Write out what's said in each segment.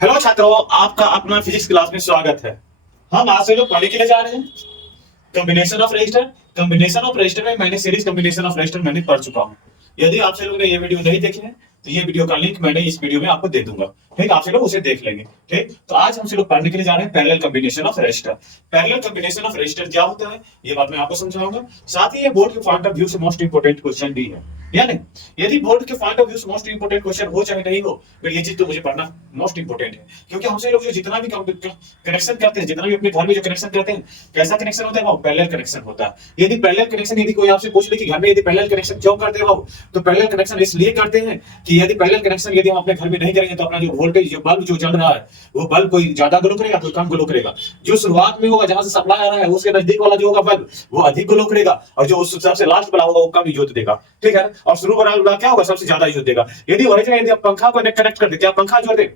Hello छात्रों, आपका अपना फिजिक्स क्लास में स्वागत है। हम आज से जो पढ़ने के लिए जा रहे हैं combination of register. Combination of register में मैंने सीरीज कॉम्बिनेशन ऑफ रजिस्टर मैंने पढ़ चुका हूँ। यदि आप लोगों ने ये वीडियो नहीं देखे हैं तो ये वीडियो का लिंक मैंने इस वीडियो में आपको दे दूंगा। ठीक, आप लोग उसे देख लेंगे। ठीक, तो आज हम लोग पढ़ने के लिए जा रहे हैं parallel combination of register. Parallel combination of register क्या होता है ये बात मैं आपको समझाऊंगा। साथ ही ये बोर्ड के पॉइंट ऑफ व्यू से मोस्ट इंपोर्टेंट क्वेश्चन भी है। यानी यदि बोर्ड के पॉइंट ऑफ व्यू से मोस्ट इंपोर्टेंट क्वेश्चन हो चाहे नहीं हो, फिर ये चीज तो मुझे पढ़ना मोस्ट इंपोर्टेंट है। क्योंकि हमसे लोग जो जितना भी कनेक्शन करते हैं, जितना भी अपने घर में जो कनेक्शन करते हैं, कैसा कनेक्शन होता है वो पैरेलल कनेक्शन होता है। यदि पैरेलल कनेक्शन यदि कोई आपसे पूछ ले कि घर में यदि पैरेलल कनेक्शन क्यों करते हो, तो पैरेलल कनेक्शन इसलिए करते हैं कि यदि पैरेलल कनेक्शन यदि हम अपने घर में नहीं करेंगे तो अपना जो वोल्टेज जो बल्ब जो जल रहा है वो बल्ब कोई ज्यादा ग्लो करेगा, कोई कम ग्लो करेगा। जो शुरुआत में होगा जहां से सप्लाई आ रहा है उसके नजदीक वाला जो होगा बल्ब वो अधिक ग्लो करेगा, और जो उस सबसे लास्ट वाला होगा वो कम इजोत देगा। ठीक है, और शुरू वाला क्या होगा सबसे ज्यादा इजोत देगा। यदि ओरिजिनल यदि आप पंखा को कनेक्ट कर देते हैं, पंखा जोड़ दे,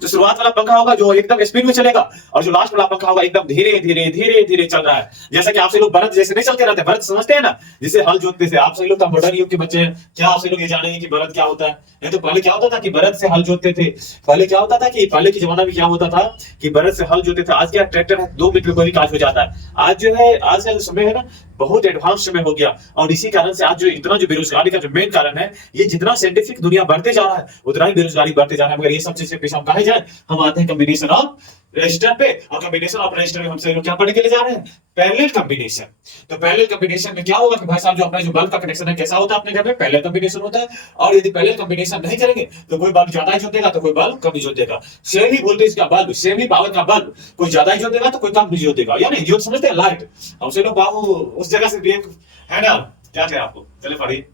जो शुरुआत वाला पंखा होगा जो एकदम स्पीड में चलेगा, और जो लास्ट वाला पंखा होगा एकदम धीरे धीरे धीरे धीरे चल रहा है। जैसा कि आपसे लोग बरत जैसे नहीं चलते रहते, बरत समझते हैं ना, जिसे हल जोतते थे। आप सही लोग तो मॉडर्न युग के बच्चे हैं, क्या आप सही लोग ये जानेंगे कि बरत क्या होता है? नहीं तो पहले क्या होता था कि बरत से हल जोतते थे। पहले क्या होता था कि पहले के जमाना में क्या होता था कि बरत से हल जोतते थे। आज क्या ट्रैक्टर है, 2 मिनट में कोई भी काज हो जाता है। आज जो है, आज का जो समय है ना, बहुत एडवांस समय हो गया। और इसी कारण से आज जो इतना जो बेरोजगारी का जो मेन कारण है, ये जितना साइंटिफिक दुनिया बढ़ते जा रहा है उतना ही बेरोजगारी बढ़ते जा रहा है। मगर ये सब चीजें पीछे हम कहे जाए, हम आते हैं कॉम्बिनेशन ऑफ रजिस्टर पे। और कॉम्बिनेशन ऑफ रजिस्टर में हमसे लोग क्या पढ़ने के लिए जा रहे हैं? Parallel combination. तो पैरेलल कॉम्बिनेशन में क्या होगा कि भाई साहब जो अपना जो बल्ब का कनेक्शन है कैसा होता है अपने घर में? पैरेलल कॉम्बिनेशन होता है। और यदि पैरेलल कॉम्बिनेशन नहीं करेंगे तो कोई बल्ब ज्यादा ही जोत देगा तो कोई बल्ब कम ही जोत देगा। सेम ही वोल्टेज का बल्ब, सेम ही पावर का बल्ब, कोई ज्यादा ही जोत देगा तो कोई कम ही जोत देगा। यानी जोत समझते हैं, लाइट। हमसे लोग बाबू उस जगह से भी है ना, क्या कहें आपको, चले पढ़िए।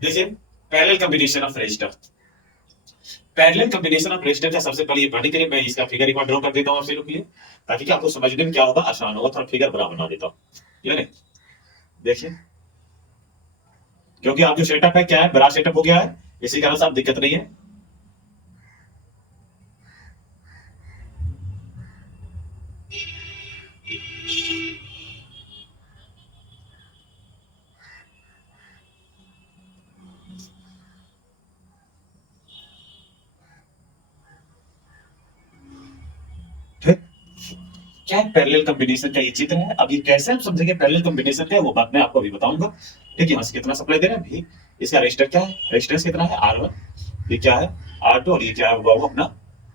देखिए parallel combination of register. Parallel combination of register का सबसे पहले ये पढ़ने के लिए मैं इसका फिगर एक बार ड्रॉ कर देता हूं आपसे लोग के लिए, ताकि क्या आपको समझने में क्या होगा, आसान होगा। थोड़ा फिगर बड़ा बना देता हूं, ठीक है। देखिए, क्योंकि आप जो सेटअप है क्या है, बड़ा सेटअप हो गया है, इसी कारण से आप दिक्कत नहीं है। ठीक, क्या है पैरेलल कॉम्बिनेशन का ये चित्र है। अब ये कैसे हम समझेंगे पैरेलल कॉम्बिनेशन क्या है वो बात मैं आपको अभी बताऊंगा। ठीक है, यहाँ से कितना सप्लाई दे रहे हैं भी, इसका रेजिस्टर क्या है, रेजिस्टेंस कितना है R1, ये क्या है R2, और ये क्या है वो अपना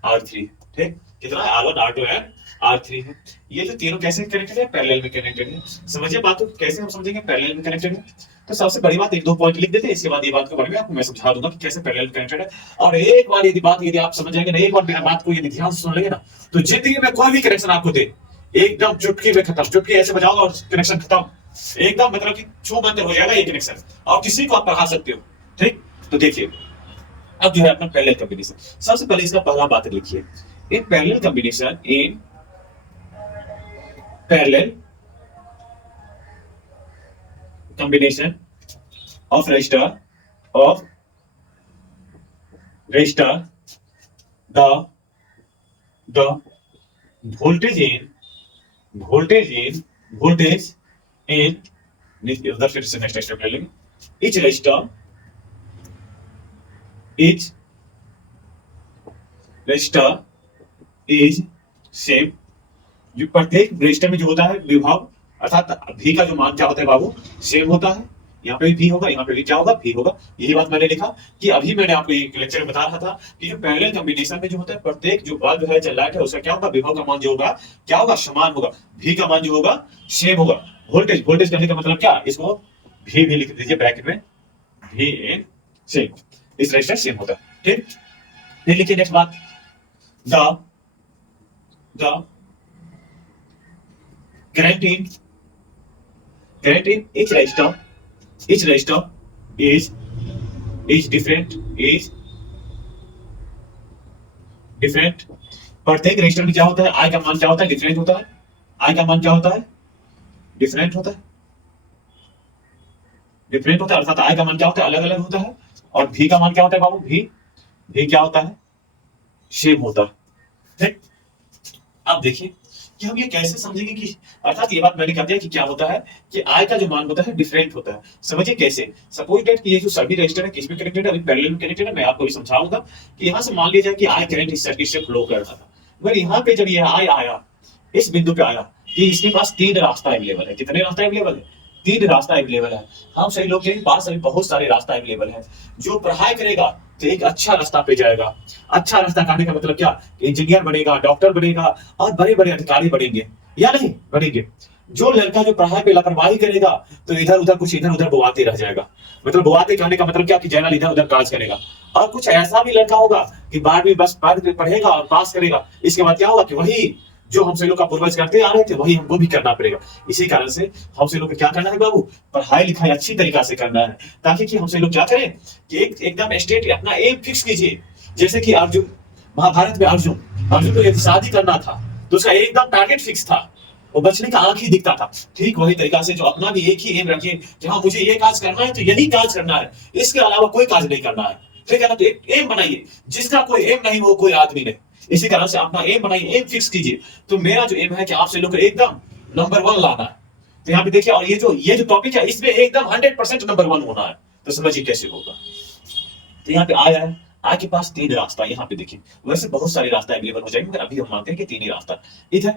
R3। ठीक, कितना है R1 R2 एंड R3 है। ये जो तीनों कैसे कनेक्टेड है, पैरेलल में कनेक्टेड है। समझिए बात को, कैसे हम समझेंगे पैरेलल में कनेक्टेड है। तो सबसे बड़ी बात, एक दो पॉइंट लिख देते हैं, इसके बाद ये बात के बारे में आपको मैं समझा दूंगा कि कैसे पैरेलल कनेक्टेड है। और एक बार यदि बात यदि आप समझ जाएंगे ना, एक बार मेरा बात को यदि ध्यान से सुन लेंगे ना, तो जिंदगी में कोई भी कनेक्शन आपको दे एकदम चुटकी में खत्म। चुटकी ऐसे बजाओगे और कनेक्शन खत्म, एकदम मतलब कि छू मंतर हो जाएगा ये कनेक्शन, और किसी को आप पढ़ा सकते हो। ठीक, तो देखिए अब जो है अपना पैरेलल कॉम्बिनेशन। सबसे पहले इसका पहला बात लिखिए, in parallel combination, in parallel combination of register the the voltage in उधर फिर से नेक्स्ट स्टेप ले लेंगे। each register is same। जो प्रत्येक रजिस्टर में जो होता है विभव, अर्थात भी का जो मान क्या होता है बाबू, सेम होता है। यहाँ पे भी होगा, यहाँ पे भी क्या होगा, भी होगा। यही बात मैंने लिखा कि अभी मैंने आपको एक लेक्चर में बता रहा था कि जो पैरेलल कॉम्बिनेशन में जो होता है प्रत्येक जो बल्ब है चाहे लाइट है उसका क्या होगा, विभव का मान जो होगा क्या होगा, समान होगा। भी का मान जो होगा सेम होगा। वोल्टेज, वोल्टेज कहने का मतलब क्या, इसको भी लिख दीजिए ब्रैकेट में, भी इन सेम, इस रजिस्टर सेम होता है। ठीक, फिर लिखिए नेक्स्ट बात, the the current in each register is different। प्रत्येक रजिस्टर में क्या होता है, आई का मान क्या होता है, डिफरेंट होता है। आई का मान क्या होता है, डिफरेंट होता है, डिफरेंट होता है, अर्थात आई का मान क्या होता है, अलग अलग होता है। और भी का मान क्या होता है बाबू, भी क्या होता है, सेम होता है। ठीक, अब देखिए कि हम ये कैसे समझेंगे कि अर्थात ये बात मैंने कह दिया कि क्या होता है कि आई का जो मान होता है डिफरेंट होता है। समझिए कैसे, सपोज दैट कि ये जो सभी रजिस्टर है किस में कनेक्टेड है, अभी पैरेलल में कनेक्टेड है। मैं आपको भी समझाऊंगा कि यहां से मान लीजिए कि आई करंट इस सर्किट से फ्लो कर रहा था, मगर यहाँ पे जब ये आई आया इस बिंदु पे आया कि इसके पास तीन रास्ता अवेलेबल है। कितने रास्ते अवेलेबल है? तीन रास्ता अवेलेबल है। हम सही लोग के पास अभी बहुत सारे रास्ता अवेलेबल है। जो पढ़ाई करेगा तो एक अच्छा रास्ता पे जाएगा। अच्छा रास्ता कहने का मतलब क्या? इंजीनियर बनेगा, डॉक्टर बनेगा और बड़े बड़े अधिकारी बनेंगे या नहीं बनेंगे। जो लड़का जो पढ़ाई पे लापरवाही करेगा तो इधर उधर कुछ इधर उधर बोआते रह जाएगा। मतलब बोआते कहने का मतलब क्या कि जनरल इधर उधर काज करेगा। और कुछ ऐसा भी लड़का होगा कि बाद में बस पढ़ेगा और पास करेगा, इसके बाद क्या होगा कि वही जो हमसे लोग का पूर्वज करते आ रहे थे वही हमको भी करना पड़ेगा। इसी कारण से हमसे लोग को क्या करना है बाबू, पढ़ाई लिखाई अच्छी तरीका से करना है, ताकि कि हमसे लोग क्या करें कि एकदम स्टेट अपना एम फिक्स कीजिए। जैसे कि अर्जुन, महाभारत में अर्जुन को यदि शादी करना था तो उसका एकदम टारगेट फिक्स था, वो बचने का आंख ही दिखता था। ठीक वही तरीका से जो अपना भी एक ही एम रखिए कि हाँ मुझे ये काज करना है तो यही काज करना है, इसके अलावा कोई काज नहीं करना है। ठीक है ना? तो एक एम बनाइए, जिसका कोई एम नहीं वो कोई आदमी नहीं। इसी कारण से अपना एम बनाइए, एम फिक्स कीजिए। तो मेरा जो एम है कि आपसे लोग एकदम नंबर 1 लाना है। तो यहाँ पे देखिए, और ये जो टॉपिक है इसमें एकदम 100% नंबर 1 होना है। तो समझिए कैसे होगा। तो यहाँ पे आया है, आ के पास तीन रास्ता, यहाँ पे देखिए वैसे बहुत सारे रास्ता अवेलेबल हो जाएंगे, मगर अभी हम मानते हैं कि तीन ही रास्ता इधर।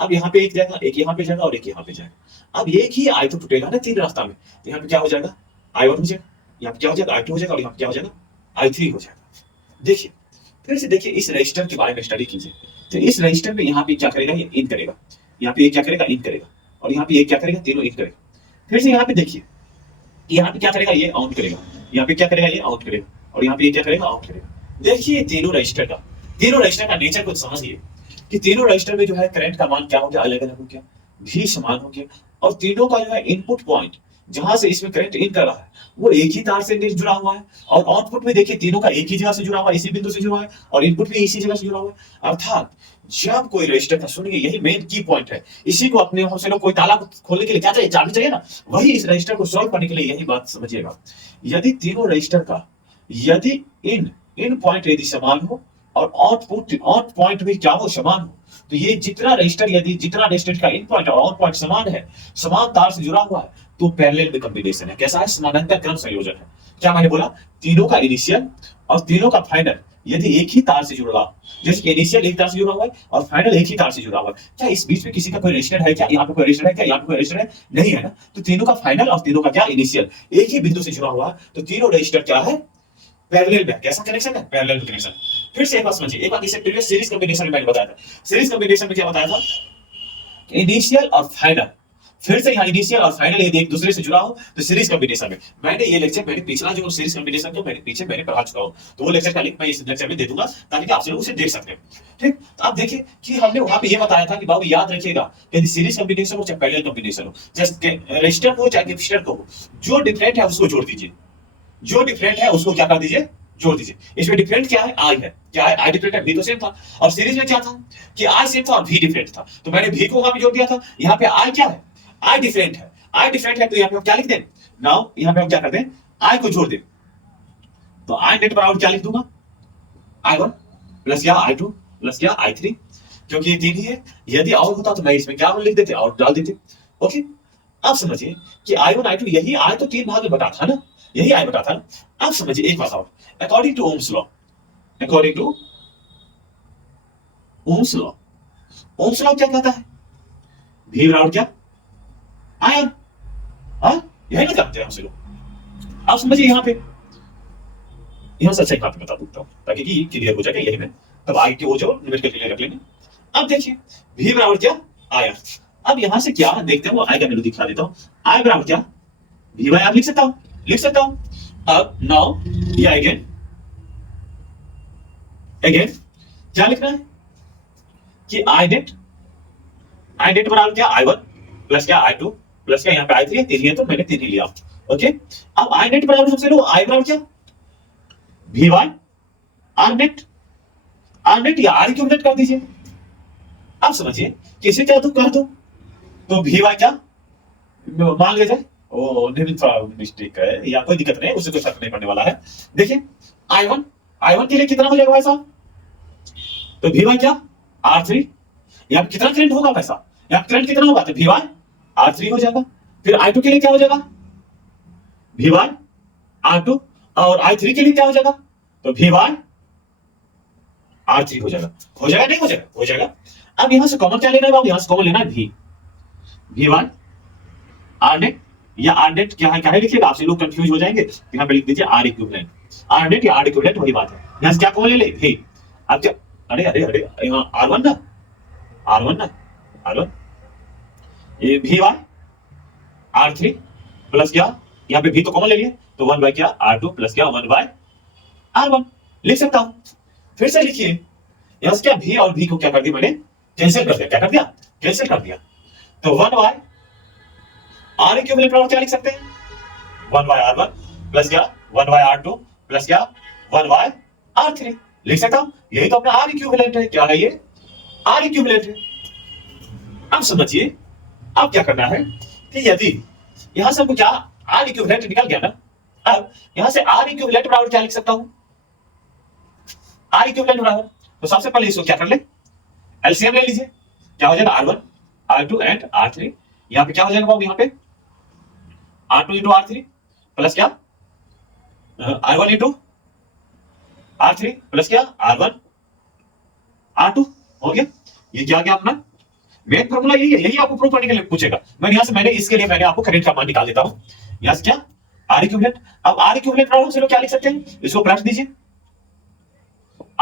अब यहाँ पे एक जाएगा, एक यहाँ पे जाएगा और एक यहाँ पे जाएगा। अब एक ही आई तो टूटेगा ना तीन रास्ता में, तो यहाँ पे क्या हो जाएगा, I1 हो जाएगा, यहाँ पे क्या हो जाएगा I2 हो जाएगा, और यहाँ पे क्या हो जाएगा I3 हो जाएगा। देखिए फिर से देखिए इस रजिस्टर के बारे में स्टडी कीजिए। तो इस रजिस्टर में यहाँ पे क्या करेगा, ये इन करेगा, यहाँ पे ये क्या करेगा, इन करेगा, और यहाँ पे ये क्या करेगा, तीनों इन करेगा। फिर से यहाँ पे देखिए यहाँ पे क्या करेगा, ये ऑन करेगा, यहाँ पे क्या करेगा, ये ऑन करेगा, और यहाँ पे ये क्या करेगा, ऑन करेगा। देखिए तीनों रजिस्टर का नेचर कुछ समझिए कि तीनों रजिस्टर में जो है करंट का मान क्या हो गया, अलग अलग हो गया, भी समान हो गया। और तीनों का जो है इनपुट पॉइंट जहां से इसमें करंट इन कर रहा है वो एक ही तार से जुड़ा हुआ है, और आउटपुट में देखिए तीनों का एक ही जगह से जुड़ा हुआ है, इसी बिंदु से जुड़ा हुआ है, और इनपुट भी इसी जगह से जुड़ा हुआ है। अर्थात जब कोई रजिस्टर का, सुनिए यही मेन की पॉइंट है, इसी को अपने हम से लोग कोई ताला खोलने के लिए क्या चाहिए, चाबी चाहिए ना, वही इस रजिस्टर को सॉल्व करने के लिए यही बात समझिएगा। यदि तीनों रजिस्टर का यदि इन इन पॉइंट यदि समान हो और आउट पॉइंट भी क्या हो, समान हो, तो ये जितना रजिस्टर का इन पॉइंट और आउट पॉइंट समान है, समान तार से जुड़ा हुआ है, तो पैरेलल में कॉम्बिनेशन है। कैसा है, समानांतर क्रम संयोजन है। क्या मैंने बोला, तीनों का इनिशियल और तीनों का फाइनल यदि एक ही तार से जुड़ रहा, जैसे इनिशियल एक तार से जुड़ा हुआ है और फाइनल एक ही तार से जुड़ा हुआ है, क्या इस बीच में किसी का कोई रजिस्टर है क्या, यहाँ पे कोई रजिस्टर है क्या, यहाँ पे कोई रजिस्टर है, नहीं है ना। तो तीनों का फाइनल और तीनों का क्या, इनिशियल एक ही बिंदु से जुड़ा हुआ, तो तीनों रजिस्टर क्या है, पैरेलल में। कैसा कनेक्शन है, पैरेलल कनेक्शन। फिर से एक बात समझिए, एक बात इसे प्रीवियस सीरीज कॉम्बिनेशन में मैंने बताया था। सीरीज कॉम्बिनेशन में क्या बताया था, इनिशियल और फाइनल। फिर से यहाँ इनिशियल और फाइनल यदि एक दूसरे से जुड़ा हो तो सीरीज कॉम्बिनेशन में। मैंने ये लेक्चर, मैंने पिछला जो सीरीज कॉम्बिनेशन को मैंने पढ़ा चुका हूं, तो वो लेक्चर का लिंक मैं इस लेक्चर में दे दूंगा ताकि आप लोग उसे देख सकते हैं। ठीक, तो आप देखिए कि हमने वहां पे ये बताया था कि बाबू याद रखिएगा, यदि सीरीज कॉम्बिनेशन हो चाहे पैरेलल कॉम्बिनेशन हो, चाहे रजिस्टर हो चाहे कैपेसिटर को हो, जो डिफरेंट है उसको जोड़ दीजिए, जो डिफरेंट है उसको क्या कर दीजिए, जोड़ दीजिए। इसमें डिफरेंट क्या है, आई है, क्या है, आई डिफरेंट है, भी तो सेम था। और सीरीज में क्या था कि आई सेम था और भी डिफरेंट था, तो मैंने भी को वहां पे जोड़ दिया था। यहाँ पे आई क्या है, आई डिफरेंट है, आई डिफरेंट है, तो यहाँ पे हम क्या लिख दें, नाउ यहाँ पे हम क्या कर दें, आई को जोड़ दें, तो आई नेट बराबर क्या लिख दूंगा, I1 प्लस क्या I2 प्लस क्या I3, क्योंकि ये तीन ही है। यदि और होता तो मैं इसमें क्या लिख देते, और डाल देते। ओके, अब समझिए कि I1 I2 यही आई तो तीन भाग में बटा था ना, यही आई बटा था ना। अब समझिए एक बात और, according to Ohm's law, according to Ohm's law, Ohm's law क्या कहता है, भी बराबर क्या, आयन। हाँ, यही ना जानते हैं हमसे लोग। अब समझिए यहाँ पे, यहाँ से अच्छा यहाँ पे बता देता हूँ ताकि कि क्लियर हो जाएगा, यही में तब आई के वो जो न्यूमेरिकल क्लियर रख लेंगे। अब देखिए भी बराबर क्या, आयन। अब यहाँ से क्या देखते हैं, वो आई का वैल्यू दिखा देता हूँ। आई बराबर क्या, भी बाई आप लिख सकता हूँ। अब नाउ ये अगेन क्या लिखना है कि आई नेट बराबर क्या, I1 प्लस क्या I2 प्लस क्या, यहाँ पे I3 है, तीन ही है तो मैंने तीन ही लिया। ओके, अब आई नेट बराबर सबसे लो, आई बराबर क्या, भी बाई आर नेट या आर क्यूब नेट कर दीजिए। अब समझिए किसे क्या कर दो, तो भी बाई क्या मान लिया जाए, ओ नहीं थोड़ा मिस्टेक है या कोई दिक्कत नहीं, उससे कोई फर्क नहीं पड़ने वाला है। देखिए I1 के लिए कितना हो जाएगा भाई साहब, तो भी बाई क्या R3, यहाँ पे कितना करंट होगा पैसा, यहाँ करंट कितना होगा तो V1 R3 हो जाएगा। फिर I2 के लिए क्या हो जाएगा V1 R2, और I3 के लिए क्या हो जाएगा तो V1 R3 हो जाएगा। हो जाएगा नहीं हो जाएगा, हो जाएगा। अब यहां से कॉमन क्या लेना है बाबू, यहां से कॉमन लेना है V1 R नेट या R नेट क्या है लिखिएगा, आपसे लोग कंफ्यूज हो जाएंगे। यहाँ पे लिख दीजिए R इक्विवेलेंट, R नेट या R इक्विवेलेंट वही बात है। यहां से क्या कॉमन ले ले V, अब क्या अरे अरे अरे यहाँ R1 ना R1 ये V1 R3 प्लस क्या, यहाँ पे V तो कॉमन ले लिए तो 1 बाय क्या R2 प्लस क्या 1 बाय R1 लिख सकता हूं। फिर से लिखिए, यहां से क्या V और V को क्या कर दिया मैंने कैंसिल कर दिया, क्या कर दिया कैंसिल कर दिया, तो 1 बाय R इक्विवेलेंट बराबर क्या लिख सकते हैं 1 बाय R1 प्लस क्या 1 बाय R2 प्लस क्या 1 बाय R3 लिख सकता हूं। यही तो अपना R इक्विवेलेंट है, क्या है ये R इक्विवेलेंट है। अब समझिए, अब क्या करना है कि यदि यहां से हमको क्या R इक्विवेलेंट निकल गया ना, अब यहां से R इक्विवेलेंट बराबर क्या लिख सकता हूं R इक्विवेलेंट बराबर, तो सबसे पहले इसको क्या कर ले एलसीएम ले लीजिए, क्या हो जाएगा R1 R2 एंड R3, यहां पे क्या हो जाएगा बाबू यहां पे R2 इंटू R3 प्लस क्या R1 इंटू R3 प्लस क्या R1 R2 हो गया। ये क्या गया अपना मेन फॉर्मूला, यही है, यही आपको प्रूव करने के लिए पूछेगा। मैंने इसके लिए मैंने आपको करंट का मान निकाल देता हूं। यहां से क्या R इक्विवेलेंट, अब R इक्विवेलेंट बराबर से लोग क्या लिख सकते हैं, इसको पलट दीजिए,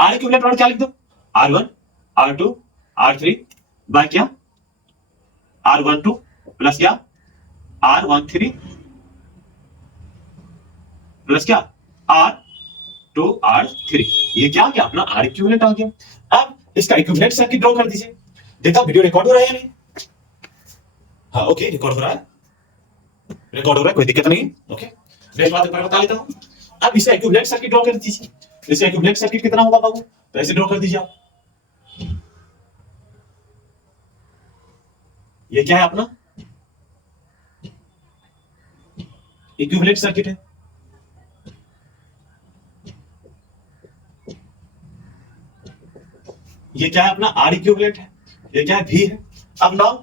R इक्विवेलेंट बराबर क्या लिख दो R1 R2 R3 बाय क्या R12 प्लस क्या R13 प्लस क्या R2 R3, ये क्या गया अपना R इक्विवेलेंट आ गया। अब इसका इक्विवेलेंट सर्किट ड्रॉ कर दीजिए। देखा वीडियो रिकॉर्ड हो रहा है या नहीं, हाँ ओके रिकॉर्ड हो रहा है, रिकॉर्ड हो रहा है, कोई दिक्कत नहीं। ओके नेक्स्ट बात मैं बता लेता हूं। अब इसका इक्विवेलेंट सर्किट ड्रॉ कर दीजिए। इसका इक्विवेलेंट सर्किट कितना होगा बाबू, तो ऐसे ड्रॉ कर दीजिए आप। ये क्या है अपना इक्विवेलेंट सर्किट है, ये क्या है अपना R इक्विवेलेंट है, ये क्या है V है। अब नाउ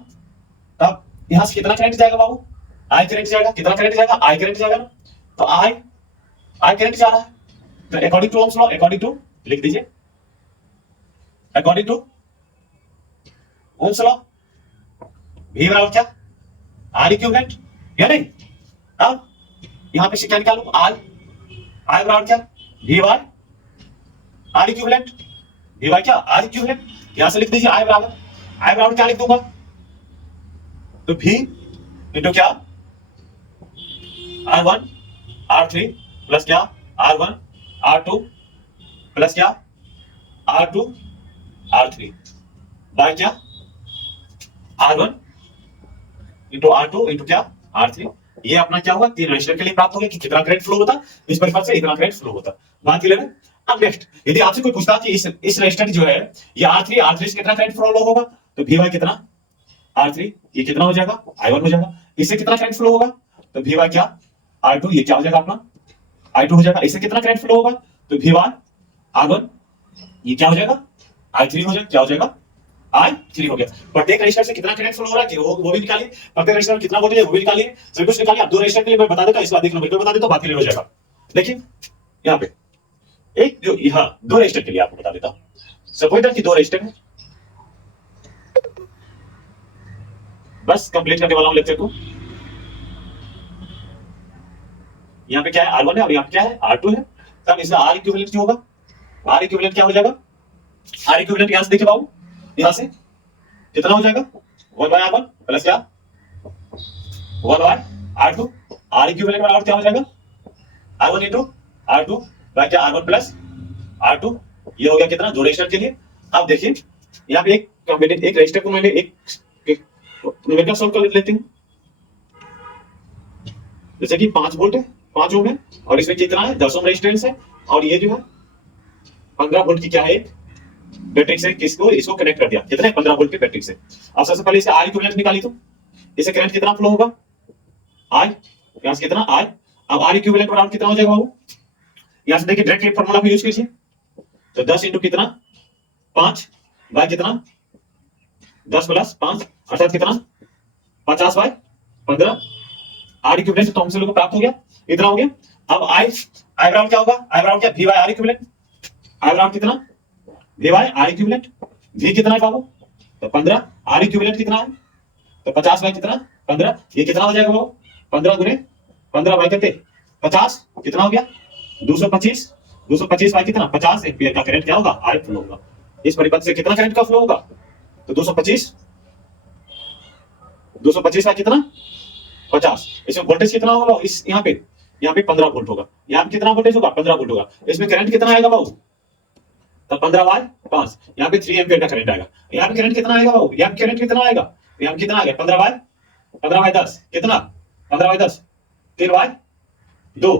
अब यहां से कितना करंट जाएगा बाबू I करंट जाएगा, कितना करंट जाएगा I करंट जाएगा ना, तो I करंट जा रहा है, तो according to Ohm's law, according to लिख दीजिए according to Ohm's law V बराबर क्या R इक्विवेलेंट या नहीं। अब यहां पे से क्या निकालूं I बराबर क्या V by R equivalent, V by क्या R इक्विवेलेंट, यहां से लिख दीजिए I बराबर क्या लिख दूंगा तो V इंटू क्या R1 R3 प्लस क्या R1 R2 प्लस क्या R2 R3 बाय क्या R1 इंटू R2 इंटू क्या R3। ये अपना क्या होगा तीन रजिस्टर के लिए प्राप्त हो गया कि कितना करंट फ्लो होता, इस परिपथ से इतना करंट फ्लो होता। बात क्लियर है। अब नेक्स्ट यदि आपसे कोई पूछता कि इस रजिस्टर जो है ये R3 से कितना करंट फ्लो होगा, तो V बाय कितना R3 ये कितना हो जाएगा I1 हो जाएगा। इससे कितना करंट फ्लो होगा तो V बाय क्या R2 ये क्या हो जाएगा अपना I2 हो जाएगा। इससे कितना करंट फ्लो होगा तो V बाय R1 ये क्या हो जाएगा I3 हो जाएगा, क्या हो जाएगा I3 हो गया। प्रत्येक रजिस्टर से कितना करंट फ्लो हो रहा है वो भी निकालिए, प्रत्येक रजिस्टर में कितना वोल्टेज है वो भी निकालिए, सब कुछ निकालिए। आप दो रजिस्टर के लिए मैं बता देता हूं, इस बात देखना बिल्कुल बता देता हूं, बात क्लियर हो जाएगा। देखिए यहाँ पे एक जो यहाँ दो रजिस्टर के लिए आपको बता देता हूं। सपोज दैट कि दो रजिस्टर है, बस कंप्लीट करने वाला हूं लेक्चर को। यहाँ पे क्या है R1 है और यहाँ पे क्या है R2 है, तब इसका R इक्विवेलेंट क्या होगा, R इक्विवेलेंट क्या हो जाएगा, R इक्विवेलेंट यहां से देखिए बाबू, यहां से कितना हो जाएगा 1 बाय R1 प्लस क्या 1 बाय R2, R इक्विवेलेंट बराबर क्या हो जाएगा R1 इंटू R2 बाय क्या R1 प्लस R2, ये हो गया कितना दो रजिस्टर के लिए। अब देखिए यहाँ पे एक रजिस्टर को मैंने एक न्यूमेरिकल सॉल्व कर लेते हैं। जैसे कि 5 वोल्ट है 5 ओम है और इसमें कितना है 10 ओम रेजिस्टेंस है, और ये जो है 15 वोल्ट की क्या है बैटरी से किसको इसको कनेक्ट कर दिया, कितने 15 वोल्ट की बैटरी से। अब सबसे पहले इसे R इक्विवेलेंट निकाली, तो इसे करंट कितना फ्लो होगा I, यहां से कितना I। अब R इक्विवेलेंट बराबर कितना हो जाएगा बाबू, यहां से देखिए डायरेक्ट फार्मूला को यूज कीजिए, तो 10 इंटू कितना 5 बाय कितना 10 प्लस 5 अर्थात कितना 50/15 आर इक्विवेलेंट तो हमसे लोग को प्राप्त हो गया, इतना हो गया। अब आई ग्राउंड क्या होगा, आई ग्राउंड क्या V by R equivalent, I ground कितना V by R equivalent, V कितना है बाबू तो 15, आर इक्विवेलेंट कितना है तो 50 बाय कितना 15, ये कितना हो जाएगा बाबू 15 गुने 15 बाय कितने 50 कितना हो गया 225 बाय कितना 50 एम्पीयर का करंट क्या होगा आई फ्लो होगा। इस परिपथ से कितना करंट का फ्लो होगा तो 225 बाय कितना 50, इसमें वोल्टेज कितना होगा इस यहाँ पे 15 वोल्ट होगा, यहाँ पे कितना वोल्टेज होगा 15 वोल्ट होगा, इसमें करंट कितना आएगा बाबू तो 15/5, यहाँ पे 3 एम्पीयर का करंट आएगा। यहाँ पे करंट कितना आएगा बाबू, यहाँ पे करंट कितना आएगा, यहाँ पे कितना आ गया 15/10 कितना 15/10 3/2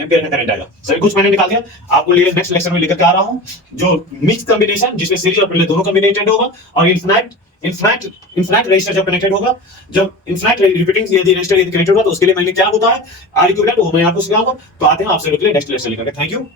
एम्पीयर का करंट आएगा। सभी कुछ मैंने निकाल दिया, आपको नेक्स्ट लेक्चर में लेकर के आ रहा हूं जो मिक्स कॉम्बिनेशन जिसमें सीरीज और रिले दोनों कॉम्बिनेटेड होगा और इनफिनिट रेजिस्टर जब कनेक्टेड होगा, जब इनफिनिट रिपीटिंग यदि रेजिस्टर यदि कनेक्टेड होगा तो उसके लिए मैंने क्या होता है आर इक्विवेलेंट वो मैं आपको सिखाऊंगा। तो आते हैं आपसे नेक्स्ट लेक्चर लेकर, थैंक यू।